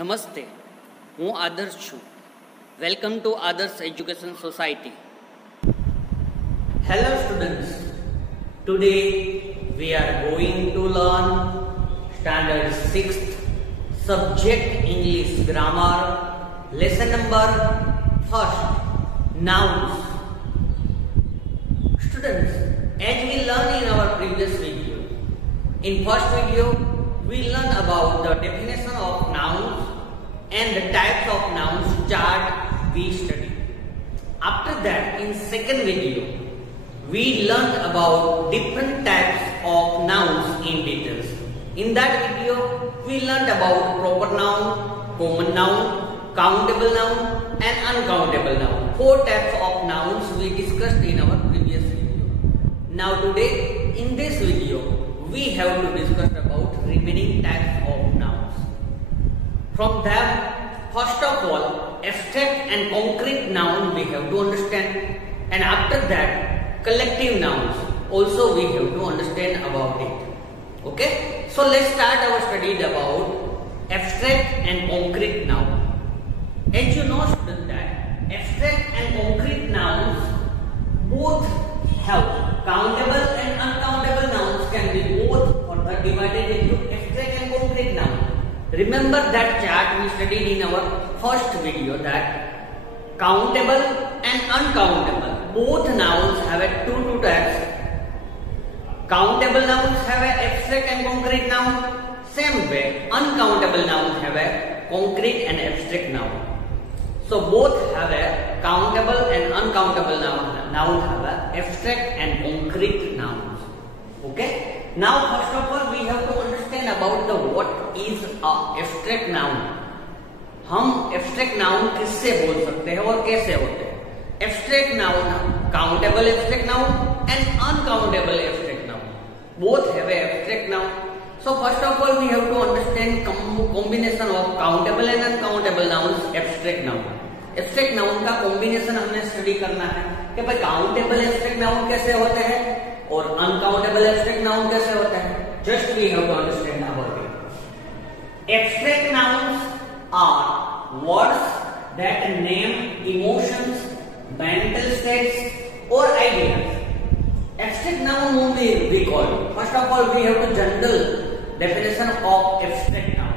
નમસ્તે, હું આદર્શ છું. વેલકમ ટુ આદર્શ education society. Hello students, today we are going to learn standard 6th subject English grammar lesson number 1st nouns. Students, as we learned in our previous video, in first video we learned about the definition of nouns and the types of nouns chart we studied. After that, in second video we learned about different types of nouns in details. In that video we learned about proper noun, common noun, countable noun and uncountable noun. 4 types of nouns we discussed in our previous video. Now today in this video we have to discuss about remaining types of nouns. From them, first of all, abstract and concrete noun we have to understand, and after that collective nouns also we have to understand about it. Okay, so let's start our study about abstract and concrete noun. As you know students, that abstract and concrete nouns both have countable and uncountable nouns can be both further divided into abstract and concrete noun. Remember that chart we studied in our first video, that countable and uncountable both nouns have a two types. Countable nouns have a abstract and concrete noun. Same way, uncountable nouns have a concrete and abstract noun. So both have a countable and uncountable noun have a abstract and concrete nouns. Okay. Now first of all we have to understand about the what is a abstract noun. हम abstract noun किससे बोल सकते हैं और कैसे होते हैं? Abstract noun, countable abstract noun and uncountable abstract noun. Both have a abstract noun. So first of all we have to understand combination of countable and uncountable nouns. Abstract noun. Abstract noun का combination हमने study करना है कि भाई countable abstract noun कैसे होते हैं और uncountable abstract noun कैसे होता है. Just we have to understand about it. Abstract nouns are words that name emotions, mental states or ideas. Abstract noun only we call. First of all we have to general definition of abstract noun.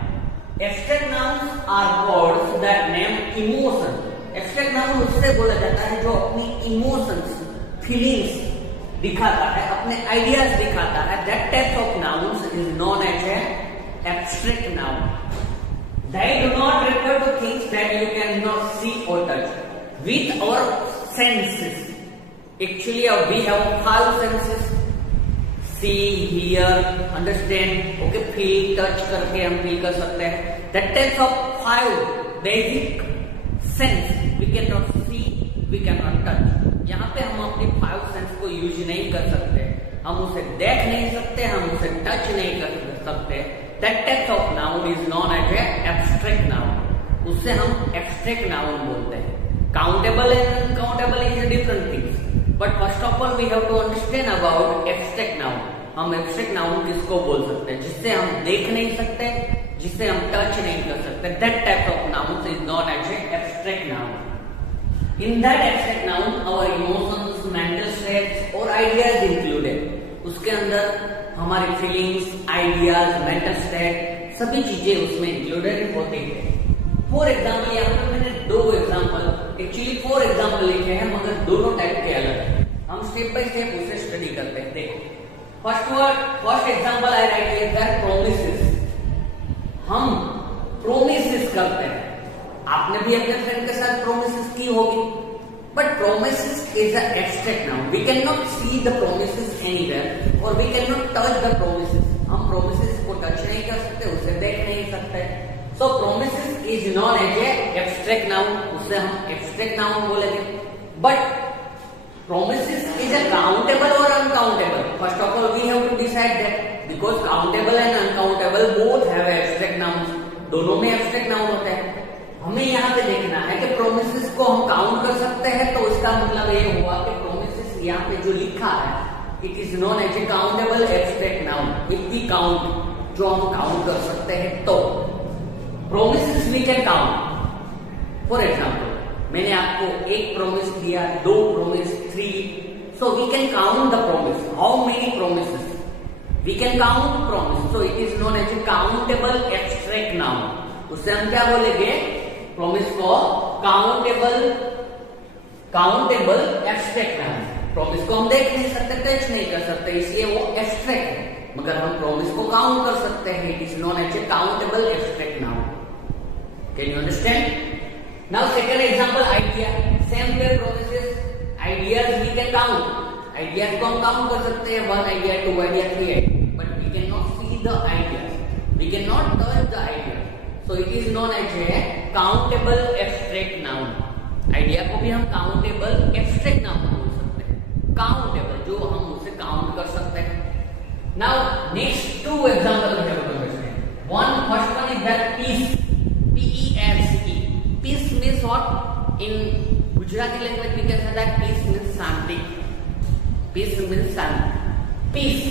Abstract nouns are words that name emotions. Abstract noun उससे बोला जाता है जो अपनी emotions, feelings दिखाता है, अपने आइडियाज दिखाता है. That type of nouns is known as a abstract noun. They do not refer to things that you cannot see or touch with our senses. Actually we have 5 senses: see, hear, understand, okay, feel, touch करके हम feel कर सकते हैं. That type of 5 basic sense we cannot see, we cannot touch. यहाँ पे हम अपनी 5 सेंस को यूज नहीं कर सकते, हम उसे देख नहीं सकते, हम उसे टच नहीं कर सकते. That type of noun is known as a abstract noun. उससे हम abstract noun बोलते हैं. Countable and uncountable is a different things. But first of all we have to understand about abstract noun. हम abstract noun किसको बोल सकते हैं? जिससे हम देख नहीं सकते, जिससे हम टच नहीं कर सकते. That type of noun is known as a abstract noun. In that abstract noun, our emotions, mental states और ideas included. उसके अंदर हमारे feelings, ideas, mental state सभी चीजें उसमें included होती है. For example, यहाँ पे मैंने 2 एग्जाम्पल, actually 4 एग्जाम्पल लिखे हैं मगर दोनों टाइप के अलग हैं. हम स्टेप बाय स्टेप उसे स्टडी करते हैं. देखो, first example I write here that promises. हम प्रोमिसेस करते हैं. आपने भी अपने फ्रेंड के साथ प्रोमिसेस की होगी. But promises is a abstract noun. We can not see the promises anywhere और we can not touch the promises. हम प्रोमिसेस को टच नहीं कर सकते, उसे देख नहीं सकते. So promises is known as a abstract noun. उससे हम एब्स्ट्रैक्ट नाउन बोलेंगे. But promises is a countable और uncountable. First of all we have to decide that, because countable and uncountable both have abstract nouns. दोनों में abstract noun होते हैं. हमें यहाँ पे देखना है कि प्रोमिसेस को हम काउंट कर सकते हैं, तो इसका मतलब ये हुआ कि प्रोमिसेस यहाँ पे जो लिखा है it is known as a countable abstract noun. If we count, जो हम काउंट कर सकते हैं, तो promises we can count. For example, मैंने आपको एक प्रोमिस दिया, 2 promise, 3, so we can count the promise. How many promises? We can count promise. So it is known as a countable abstract noun. उससे हम क्या बोलेंगे? प्रोमिस को काउंटेबल एब्स्ट्रैक्ट नाउन। प्रोमिस को हम देख नहीं सकते, टच नहीं कर सकते, इसलिए वो एब्स्ट्रैक्ट है, मगर हम प्रोमिस को काउंट कर सकते हैं। It is known as a countable abstract noun. Can you understand? Now second example, idea. Same way promises, ideas we can count. Ideas को हम काउंट कर सकते हैं, 1 idea, 2 idea, 3 idea, but we can not see the ideas, we can not touch the idea. So it is known as a countable abstract noun. Idea को भी हम countable abstract noun बोल सकते हैं, काउंटेबल, जो हम उसे काउंट कर सकते हैं। Now next 2 example we have to understand. First one is that peace, P-E-A-C-E. Peace means what? In Gujarati language we can say that peace means shanti. Peace means shanti. Peace.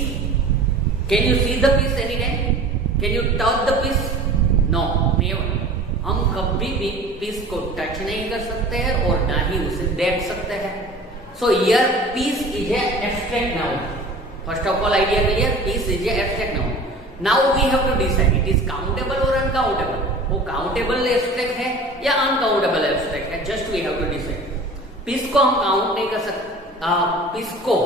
Can you see the peace any time? Can you touch the peace? No, never. हम कभी भी पीस को touch नहीं कर सकते हैं और ना ही उसे देख सकते हैं। So here peace is a abstract noun. First of all idea clear? Peace is a abstract noun. Now we have to decide it is countable और अनकाउंटेबल। वो काउंटेबल एब्स्ट्रैक्ट है या अनकाउंटेबल एब्स्ट्रैक्ट है, just we have to decide. Peace को हम count नहीं कर सकते, पीस को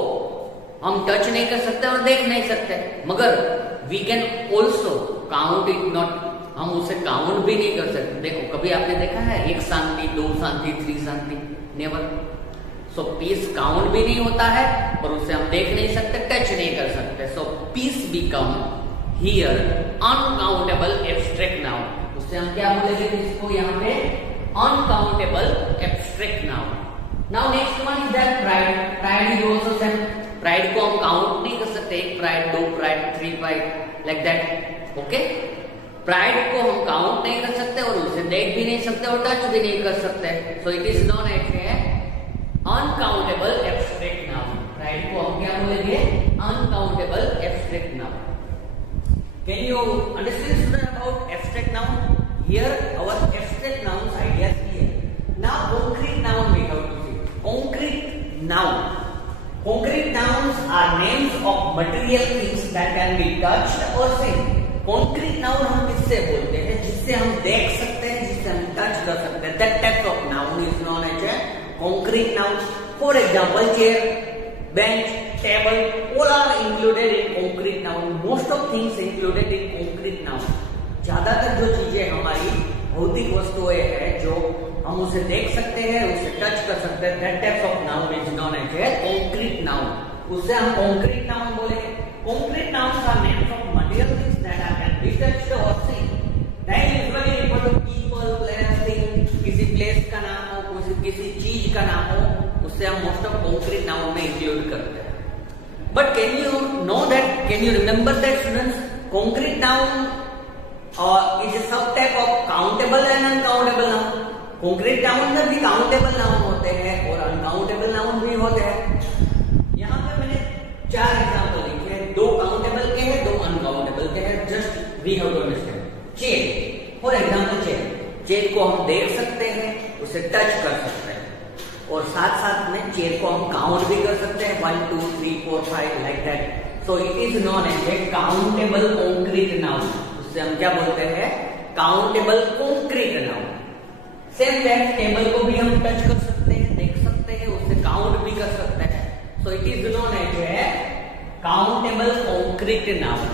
हम टच नहीं कर सकते और देख नहीं सकते, मगर we can also count it not. हम उसे काउंट भी नहीं कर सकते। देखो, कभी आपने देखा है 1 शांति, 2 शांति, 3 शांति? नेवर। सो पीस काउंट भी नहीं होता है और उसे हम देख नहीं सकते, टच नहीं कर सकते। So peace become here uncountable abstract noun. उससे हम क्या बोलेंगे इसको यहाँ पे? Uncountable abstract noun. Now next one is that pride. Pride is also same. Pride को हम काउंट नहीं कर सकते, 1 pride, 2 pride, 3 pride, like that. Okay, pride को हम काउंट नहीं कर सकते और उसे देख भी नहीं सकते और टच भी नहीं कर सकते। So it is known as a uncountable abstract noun. Pride को हम क्या बोलेंगे? Uncountable abstract noun. Can you understand student about abstract noun? Here our abstract nouns idea is clear. Now concrete noun we have to see. Concrete noun. Concrete nouns are names of material things that can be touched or seen. Concrete noun हम किससे बोलते हैं? जिससे हम देख सकते हैं, जिससे हम टच कर सकते हैं। That type of noun is known as a concrete nouns. For example, chair, bench, table, all are included in concrete noun. Most of things included in concrete noun. ज्यादातर जो चीजें हमारी भौतिक वस्तुएं हैं, जो हम उसे देख सकते हैं, उसे टच कर सकते हैं, that type of noun is known as a concrete noun. उससे हम concrete noun बोलेंगे। Concrete nouns are names of material things that can be touched or seen. They usually refer to people, place, thing. किसी place का नाम हो, किसी चीज का नाम हो, उससे हम most of concrete noun में include करते हैं। But can you know that? Can you remember that, students? Concrete noun is a subtype of countable and uncountable noun. Concrete noun में भी काउंटेबल नाउन होते हैं और अनकाउंटेबल नाउन भी होते हैं। यहाँ पे मैंने 4 एग्जांपल लिखे हैं, 2 काउंटेबल के हैं, 2 अनकाउंटेबल के हैं। Just we have to understand. Chair, for example chair. Chair को हम देख सकते हैं, उसे टच कर सकते हैं और साथ साथ में चेयर को हम काउंट भी कर सकते हैं, 1 2 3 4 5 like that. So it is known as a countable concrete noun. उससे हम क्या बोलते हैं? Countable concrete noun. Same that table को भी हम टच कर सकते हैं, देख सकते हैं, उससे काउंट भी कर सकते हैं। So it is known as a countable concrete noun.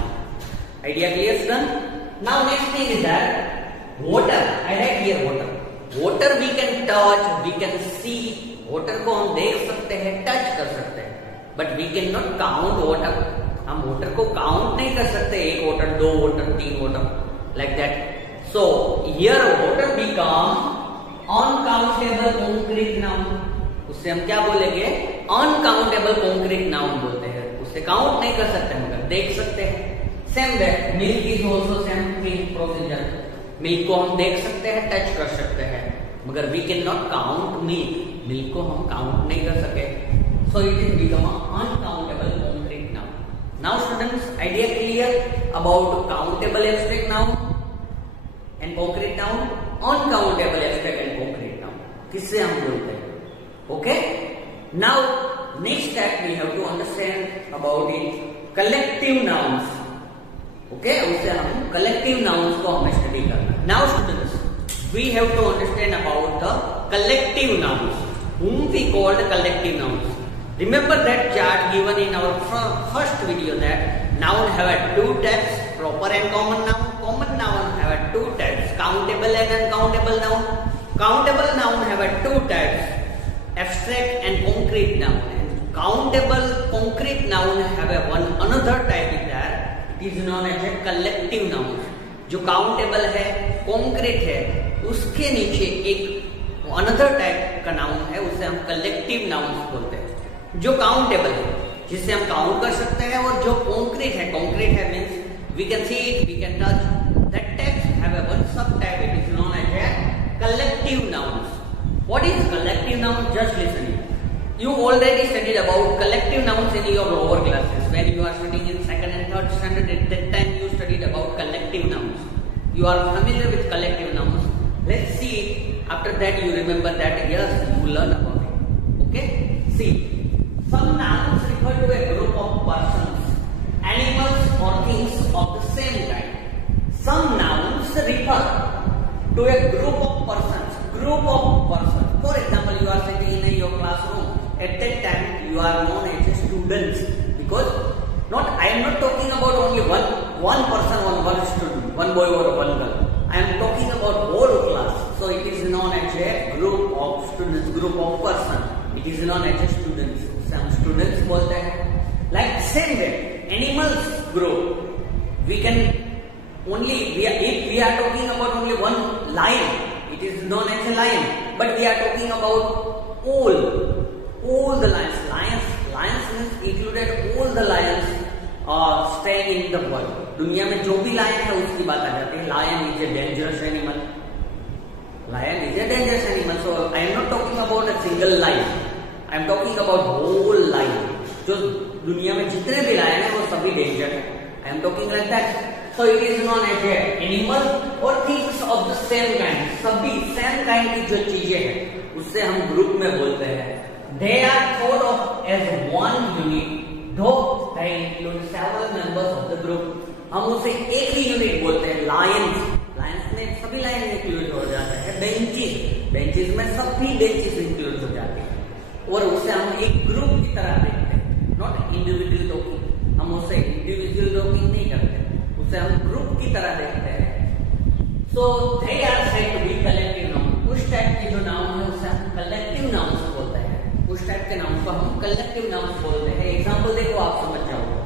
Idea clear student? Now next thing is that water. I write here water. Water we can touch, we can see. Water को हम देख सकते हैं, टच कर सकते हैं, but we can not count water. हम water को काउंट नहीं कर सकते, 1 water, 2 water, 3 water, like that. So here water become uncountable concrete noun. उससे हम क्या बोलेंगे? अनकाउंटेबल कॉन्क्रीट नाउन बोलते हैं। उससे काउंट नहीं कर सकते मगर देख सकते हैं। Same that milk is also same procedure. Milk को हम देख सकते हैं, टच कर सकते हैं, मगर we can not count milk. Milk को हम काउंट नहीं कर सके। So it is become uncountable concrete noun. Now students, idea clear about countable abstract noun and concrete noun, uncountable abstract and concrete noun, किससे हम बोलते हैं. Okay, now next step we have to understand about it collective nouns. Okay, उससे हम collective nouns को हमें study करना. Now students, we have to understand about the collective nouns whom we called collective nouns. Remember that chart given in our first video that noun have two types, proper and common noun. Common noun have two types, countable and uncountable noun. Countable noun have two types, abstract and concrete noun. And countable concrete noun have one another type is there. It is known as a collective noun. जो countable है, concrete है, उसके नीचे एक another type का नाउन है, उसे हम कलेक्टिव नाउन्स बोलते हैं. जो काउंटेबल है, जिससे हम काउंट कर सकते हैं, और जो कॉन्क्रीट है means we can see it, we can touch, that types have one sub type, it is known as a collective nouns. What is collective noun? Just listen. You already studied about collective nouns in your lower classes when you are studying in second and third standard. At that time you studied about collective nouns. You are familiar with collective nouns. Let's see it. After that you remember that, yes, you learn about it. Okay, see, some nouns refer to a group of persons, animals or things of the same kind. Some nouns refer to a group of persons. For example, you are sitting in your classroom. At that time you are known as students, because I am not talking about only one person or one student, one boy or one girl. I am talking about whole class. So it is known as a group of students, group of person. It is known as a students. Some students बोलते हैं. Like same way, animals group. We can only if we are talking about only one lion, it is known as a lion. But we are talking about all the lions. Lions means included all the lions staying in the world. दुनिया में जो भी लायन है उसकी बात आ जाती है. Lion is a dangerous animal. So I am not talking about a single lion. I am talking about whole lion. जो दुनिया में जितने भी लायन है वो सभी डेंजर है. I am talking like that. So it is known as a animal or things of the same kind. सभी same kind की जो चीजें हैं उससे हम ग्रुप में बोलते हैं. They are thought of as one unit, though they include several members of the group. हम उसे एक ही यूनिट बोलते हैं. लायंस में सभी लायन इंक्लूड हो जाते हैं. बेंचेस में सभी बेंचेस इंक्लूड हो जाते हैं, और उसे हम एक ग्रुप की तरह देखते हैं, नॉट इंडिविजुअल टॉकिंग. हम उसे इंडिविजुअल टॉकिंग नहीं करते, उसे हम ग्रुप की तरह देखते हैं. So they are said to be collective noun. उस टाइप के जो नाउन है उसे हम कलेक्टिव नाउन्स बोलते हैं. उस टाइप के नाउन को हम कलेक्टिव नाउन्स बोलते हैं. एग्जाम्पल देखो, आप समझ जाओगे.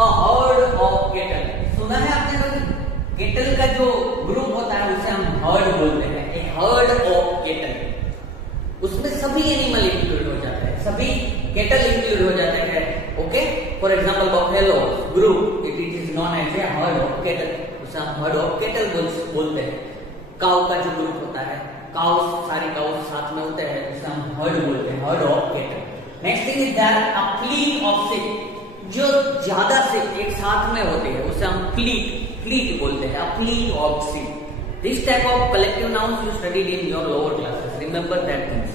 A herd of kettle. सुना है आपने कभी? केटल का जो ग्रुप होता है उसे हम हर्ड बोलते हैं. ए हर्ड ऑफ केटल, उसमें सभी एनिमल इंक्लूड हो जाते हैं, सभी केटल इंक्लूड हो जाते हैं. Okay, for example buffalo group, it is known as a herd of cattle. उसे हम हर्ड ऑफ केटल बोलते हैं. काउ का जो ग्रुप होता है, सारे काउ साथ में होते हैं, उसे हम हर्ड बोलते हैं, heard of kettle. Next thing is that a fleet of ship. जो ज्यादा शिप एक साथ में होती है उसे हम फ्लीट बोलते हैं. A fleet of sheep. This type of collective nouns you studied in your lower classes. Remember that things.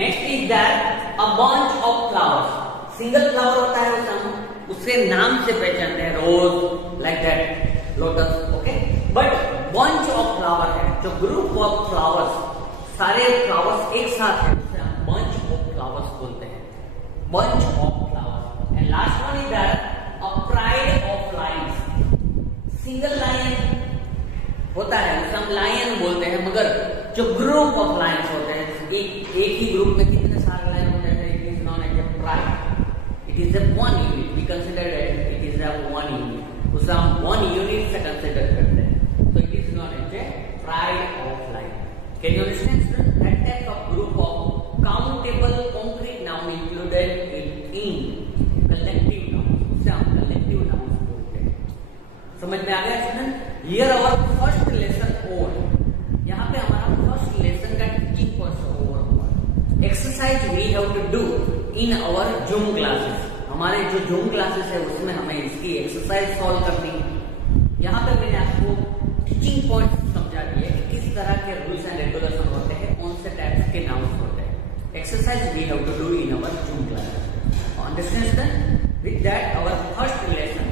Next is that a bunch of flowers. Single flower होता है उसे हम उससे नाम से पहचानते हैं. रोज, like that, lotus. Okay. But bunch of flower है, जो group of flowers, सारे flowers एक साथ है, उसे हम bunch of flowers बोलते हैं. Bunch of flowers. And last one is that a pride of lions. Single lion होता है उसे हम लायन बोलते हैं, मगर जो ग्रुप ऑफ लायंस होते हैं, एक ही ग्रुप में कितने सारे लायन होते हैं, it is known as a pride. It is a one unit. We consider it is a one unit. उसे हम वन यूनिट से कंसीडर करते हैं. So it is known as a pride of lion. Can you understand, students? That type of group of countable concrete noun included in collective nouns. उसे हम collective nouns बोलते हैं. समझ में आ गया student? Here our first lesson over. यहाँ पे हमारा फर्स्ट लेसन का टीचिंग पॉइंट ओवर हुआ. Exercise we have to do in our zoom classes. हमारे जो जूम क्लासेस है उसमें हमें इसकी एक्सरसाइज सॉल्व करनी है. यहाँ पे मैंने आपको टीचिंग पॉइंट समझा तरह के रूल्स एंड रेगुलेशन होते हैं, कौन से टाइप्स के नाउन्स होते हैं. Exercise we have to do in our zoom class. Understand? With that, our first lesson,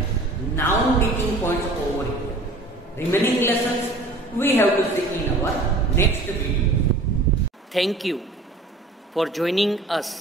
noun teaching points over here. Remaining lessons we have to see in our next video. Thank you for joining us.